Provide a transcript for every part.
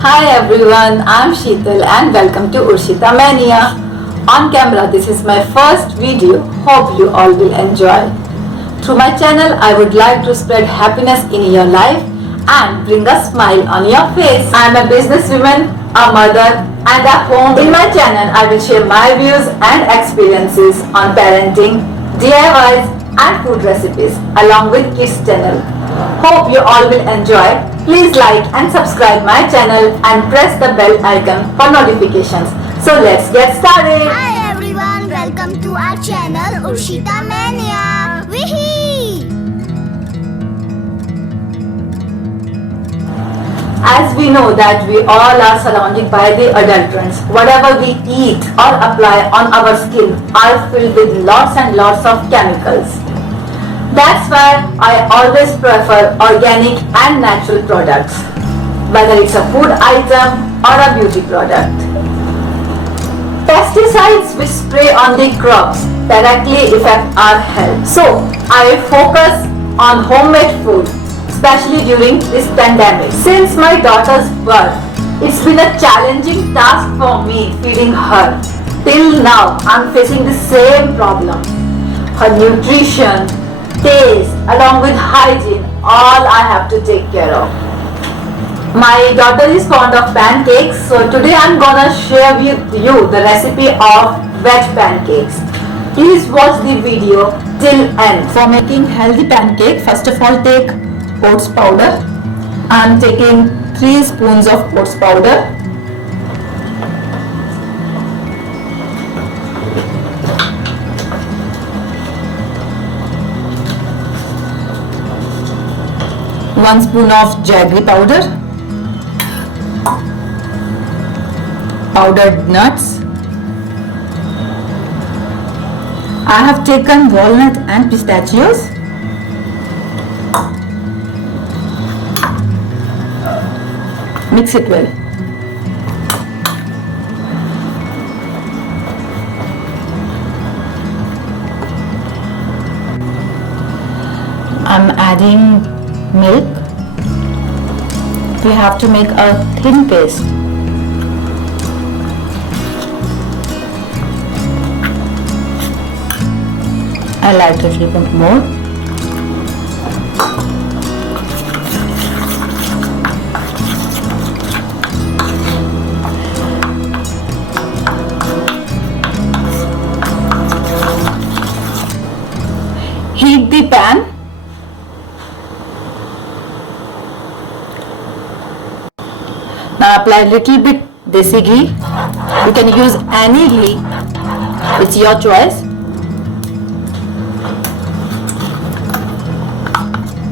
Hi everyone, I'm Sheetal and welcome to Urshita Mania. On camera, this is my first video. Hope you all will enjoy. Through my channel, I would like to spread happiness in your life and bring a smile on your face. I'm a businesswoman, a mother and a home. In my channel, I will share my views and experiences on parenting, DIYs and food recipes along with kids channel. Hope you all will enjoy. Please like and subscribe my channel and press the bell icon for notifications. So let's get started. Hi everyone, welcome to our channel Urshita Mania. Wee! As we know that we all are surrounded by the adulterants, whatever we eat or apply on our skin are filled with lots and lots of chemicals. That's why I always prefer organic and natural products, whether it's a food item or a beauty product. Pesticides which spray on the crops directly affect our health. So I focus on homemade food, especially during this pandemic. Since my daughter's birth, it's been a challenging task for me feeding her. Till now, I'm facing the same problem. Her nutrition, taste, along with hygiene, all I have to take care of. My daughter is fond of pancakes, so today I'm gonna share with you the recipe of veg pancakes. Please watch the video till end. For making healthy pancake, first of all take oats powder. I'm taking 3 spoons of oats powder. One spoon of jaggery powder, powdered nuts. I have taken walnut and pistachios. Mix it well. I'm adding milk. We have to make a thin paste. I'll add a little bit more. Heat the pan. Now apply a little bit desi ghee. You can use any ghee. It's your choice.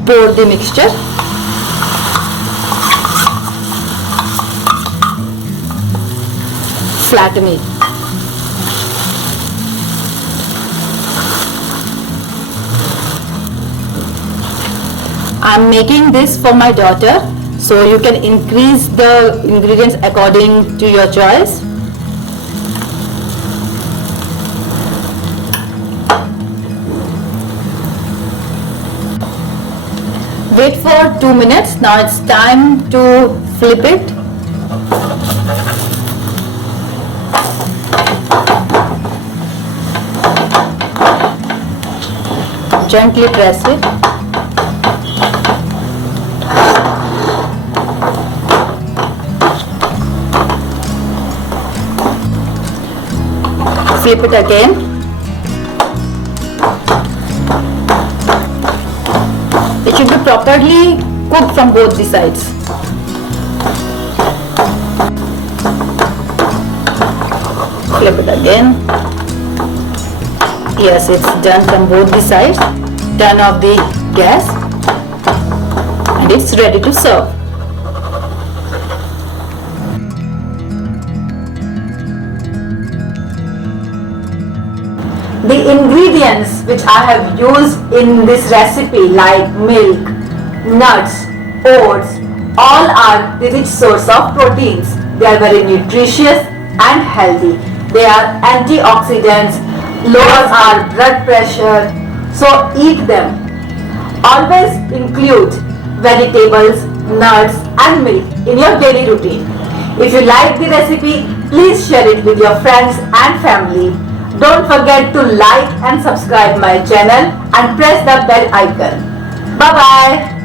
Pour the mixture. Flatten it. I'm making this for my daughter, so you can increase the ingredients according to your choice. Wait for 2 minutes. Now it's time to flip it. Gently press it. Flip it again. It should be properly cooked from both the sides. Flip it again. Yes, it's done from both the sides. Turn off the gas and it's ready to serve. The ingredients which I have used in this recipe like milk, nuts, oats, all are the rich source of proteins. They are very nutritious and healthy. They are antioxidants, lowers our blood pressure, so eat them. Always include vegetables, nuts and milk in your daily routine. If you like the recipe, please share it with your friends and family. Don't forget to like and subscribe my channel and press the bell icon. Bye bye.